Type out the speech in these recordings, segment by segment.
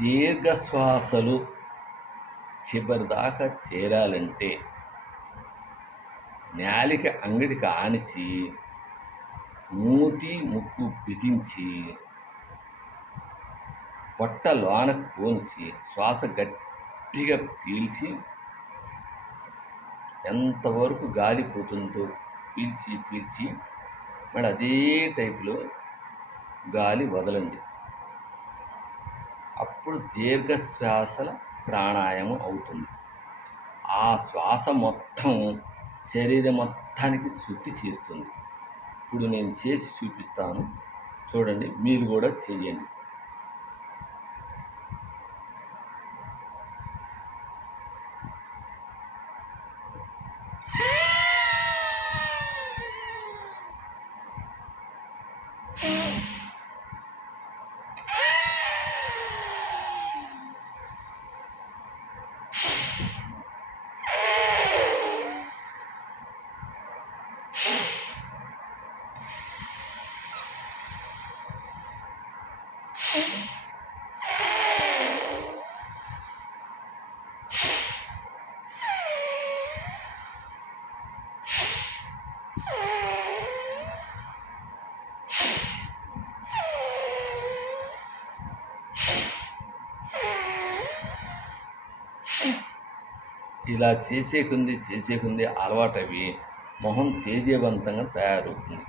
దీర్ఘ శ్వాసలు చివరిదాకా చేరాలంటే నాలిక అంగడికి ఆనిచి మూతి ముక్కు బిగించి పొట్ట లోనకు పోంచి శ్వాస గట్టిగా పీల్చి ఎంతవరకు గాలి పోతుందో పీల్చి మరి అదే టైపులో గాలి వదలండి. అప్పుడు దీర్ఘ శ్వాసల ప్రాణాయామం అవుతుంది. ఆ శ్వాస మొత్తం శరీరం మొత్తానికి శుద్ధి చేస్తుంది. ఇప్పుడు నేను చేసి చూపిస్తాను, చూడండి, మీరు కూడా చేయండి. ఇలా చేసే కొంది అలవాటవి మొహం తేజవంతంగా తయారవుతుంది.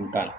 ఉంటాను.